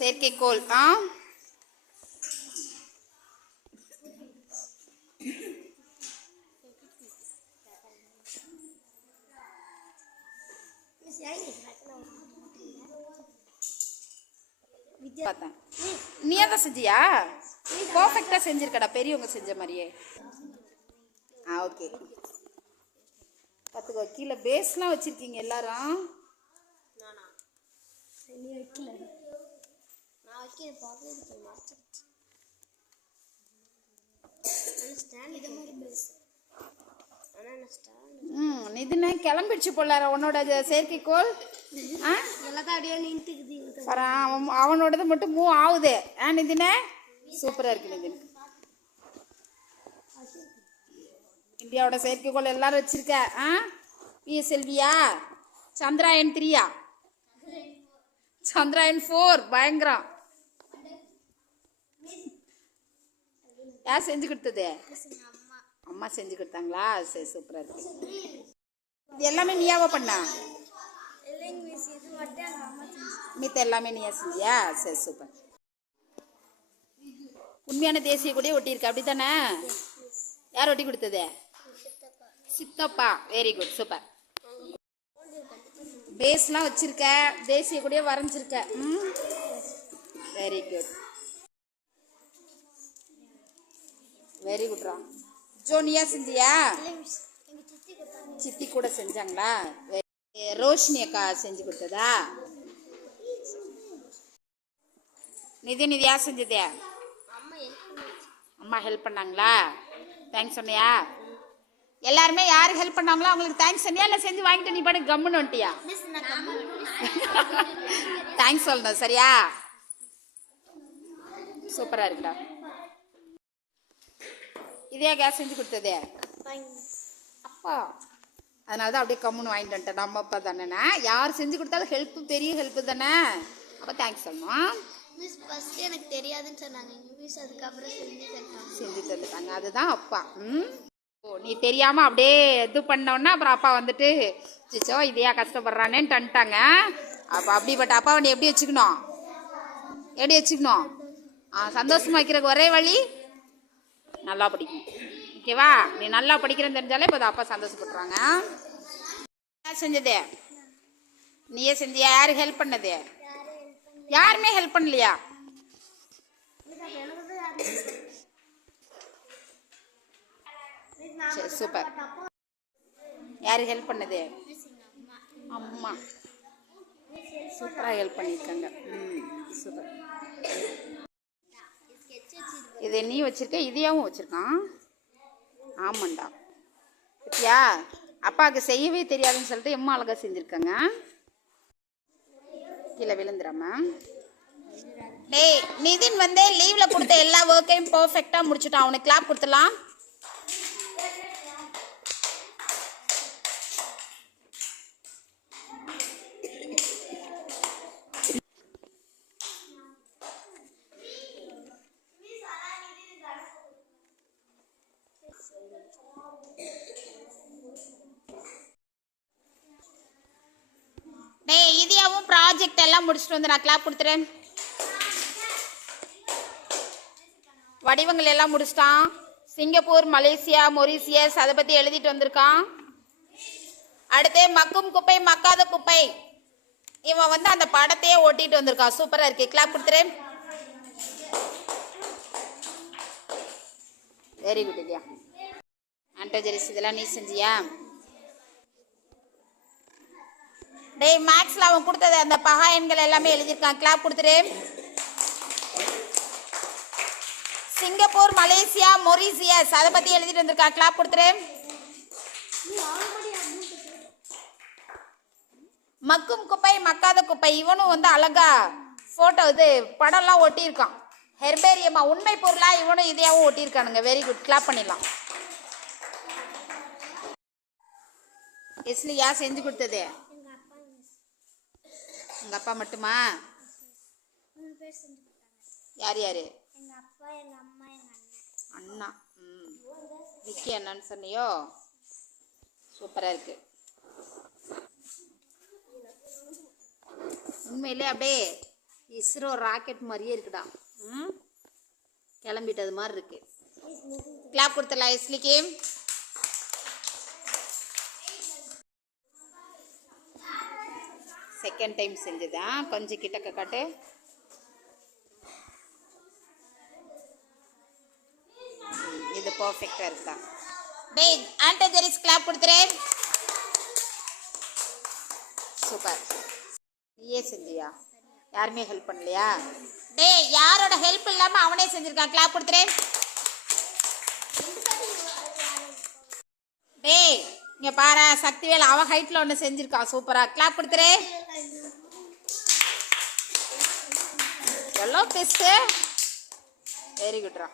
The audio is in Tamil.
செயற்கைக்கோள். ஆ பார்த்தேன். நீயே தான் செஞ்சியா? பர்ஃபெக்டாக செஞ்சிருக்கடா பெரியவங்க செஞ்ச மாதிரியே. ஆ ஓகே. பார்த்துக்கோ கீழே பேஸ்லாம் வச்சுருக்கீங்க எல்லாரும். நானா நீ வைக்கல நான் வைக்க பார்க்கறது மறைச்சிருச்சு ஸ்டாண்ட் இது மாதிரி பேஸ் ஆனால் நான் ஸ்டாண்ட் ம் நிதினே கிளம்பிடுச்சு போல உன்னோட செயற்கைக்கோள்? அவனோடது மட்டும் மூவ் ஆகுது. ஆ நிதினே சூப்பராக இருக்கு நிதின் இந்தியாவோட செயற்கைக்கோள் எல்லாரும் வச்சிருக்க ஆ? பிஎஸ்எல்வியா சந்திராயன் த்ரீயா சந்திராயன் ஃபோர் பயங்கரம். யார் செஞ்சு கொடுத்தது? அம்மா. செஞ்சு கொடுத்தாங்களா? சரி சூப்பராக இருக்கு. இது எல்லாமே நீயாவா பண்ணா? மித்த எல்லாமே நீயா செஞ்சியா? சரி சூப்பர் உண்மையான தேசிய கொடியை ஒட்டியிருக்கு அப்படி தானே யார் ஒட்டி கொடுத்தது? சித்தப்பா. வெரி குட் சூப்பர் பேஸ்லாம் வச்சிருக்க. தேசிய கொடியை வரைஞ்சிருக்க. ம்? வெரி குட் வெரி குட்ரா ஜோ செஞ்சியா சித்தி கூட செஞ்சாங்களா? ரோஷினி அக்கா செஞ்சு கொடுத்ததா? நிதி நிதியா செஞ்சதியா செஞ்சதே? அம்மா ஹெல்ப் பண்ணாங்களா? தேங்க்ஸ் சொன்னியா எல்லாருமே யார் ஹெல்ப் பண்ணாங்களோ அவங்களுக்கு தேங்க்ஸ் சொன்னியா இல்லை செஞ்சு வாங்கிட்டு நீ பாட்டு கம்முன்னு வந்துட்டியா? தேங்க்ஸ் சொல்லணும் சரியா? சூப்பராக இருக்குடா. இதே கேஸ் செஞ்சு கொடுத்ததே? அப்பா. அதனால தான் அப்படியே கம்முன்னு வாங்கிட்டு வந்துட்டேன். நம்ம அப்பா தானேண்ணா. யார் செஞ்சு கொடுத்தாலும் ஹெல்ப்பு பெரிய ஹெல்ப்பு தானே. அப்போ தேங்க்ஸ் சொல்லணும் மிஸ் ஃபர்ஸ்ட் எனக்கு தெரியாதுன்னு சொன்னாங்க. மிஸ் அதுக்கப்புறம் செஞ்சு தந்தாங்க செஞ்சு தந்துட்டாங்க. அதுதான் அப்பா. ம்? ஓ நீ தெரியாமல் அப்படியே இது பண்ணோன்னா அப்புறம் அப்பா வந்துட்டு சிச்சோ இதையா கஷ்டப்படுறானேன்னு தந்துட்டாங்க. அப்போ அப்படிப்பட்ட அப்பாவை நீ எப்படி வச்சுக்கணும்? எப்படி வச்சுக்கணும்? ஆ சந்தோஷமா வைக்கிறதுக்கு ஒரே வழி நல்லா படிக்கணும் ஓகேவா? நீ நல்லா படிக்கிறேன்னு தெரிஞ்சாலே இப்போ அப்பா சந்தோஷப்படுறாங்க செஞ்சது? நீயே செஞ்சியா? யார் ஹெல்ப் பண்ணது? யாருமே ஹெல்ப் பண்ணலையா? சரி சூப்பர் யார் ஹெல்ப் பண்ணது? அம்மா. சூப்பராக ஹெல்ப் பண்ணியிருக்காங்க. ம் சூப்பர் இது நீ வச்சுருக்க இதையாவும் வச்சுருக்கான். ஆமாண்டா. பத்தியா? அப்பாவுக்கு செய்யவே தெரியாதுன்னு சொல்லிட்டு எம்மா அழகாக செஞ்சுருக்காங்க. கீழே விழுந்துடாம டேய் நிதின் வந்து லீவில் கொடுத்த எல்லா ஒர்க்கையும் பர்ஃபெக்டாக முடிச்சுட்டான். அவனுக்கு கிளாப் கொடுத்துலாம் டேய் இதையாவும் ப்ராஜெக்ட் எல்லாம் முடிச்சுட்டு வந்து நான் கிளாப் கொடுத்துறேன். வடிவங்கள் எல்லாம் முடிச்சிட்டான். சிங்கப்பூர் மலேசியா மொரீசியஸ் அதை பற்றி எழுதிட்டு வந்திருக்கான். அடுத்து மக்கும் குப்பை மக்காத குப்பை. இவன் வந்து அந்த படத்தையே ஓட்டிட்டு வந்திருக்கான். சூப்பராக இருக்கு. கிளாப் கொடுத்துறேன். வெரி குட் இல்லையா? ஆண்டோஜெரிஸ் இதெல்லாம் நீ செஞ்சியா? டேய் மேக்ஸில் அவன் கொடுத்தது அந்த பகா எண்கள் எல்லாமே எழுதியிருக்கான். கிளாப் கொடுத்துரு. Singapore Malaysia Mauritius. அதை பற்றி எழுதிட்டு வந்திருக்கான் கிளாப் கொடுத்துரு. மக்கும் குப்பை மக்காத குப்பை. இவனும் வந்து அழகா போட்டோ இது படம்லாம் ஒட்டியிருக்கான். ஹெர்பேரியமா உண்மை பொருளாக இவனும் இதையாவும் ஒட்டியிருக்கானுங்க. வெரி குட் கிளாப் பண்ணிடலாம். எஸ்லியா செஞ்சு கொடுத்தது. உங்க அப்பா மட்டுமா? யார் யாரு? அம்மா அண்ணா. ம். விக்கி அண்ணான்னு சொன்னியோ? சூப்பராக இருக்கு. உண்மையிலே அப்படியே இஸ்ரோ ராக்கெட் மாதிரியே இருக்குடா. ம். கிளம்பிட்டது மாதிரி இருக்கு. கிளாப் கொடுத்துடலாம் இஸ்லிக்கு செகண்ட் டைம் செஞ்சதா? கொஞ்சம் கிட்டக்க காட்டு. இது பர்ஃபெக்டாக இருக்குதா? டேய் ஆண்டோ ஜெரிஸ் கிளாப் கொடுத்துறேன் சூப்பர் நீயே செஞ்சியா? யாருமே ஹெல்ப் பண்ணலையா? டேய் யாரோட ஹெல்ப் இல்லாம அவனே செஞ்சிருக்கான் கிளாப் கொடுத்துறேன் டேய் இங்கே பாரு சக்திவேல் அவ ஹைட்டில் ஒன்று செஞ்சுருக்கா. சூப்பராக கிளாப் கொடுத்துறேன் எவ்வளோ பெஸ்ட்டு வெரி குட்ரா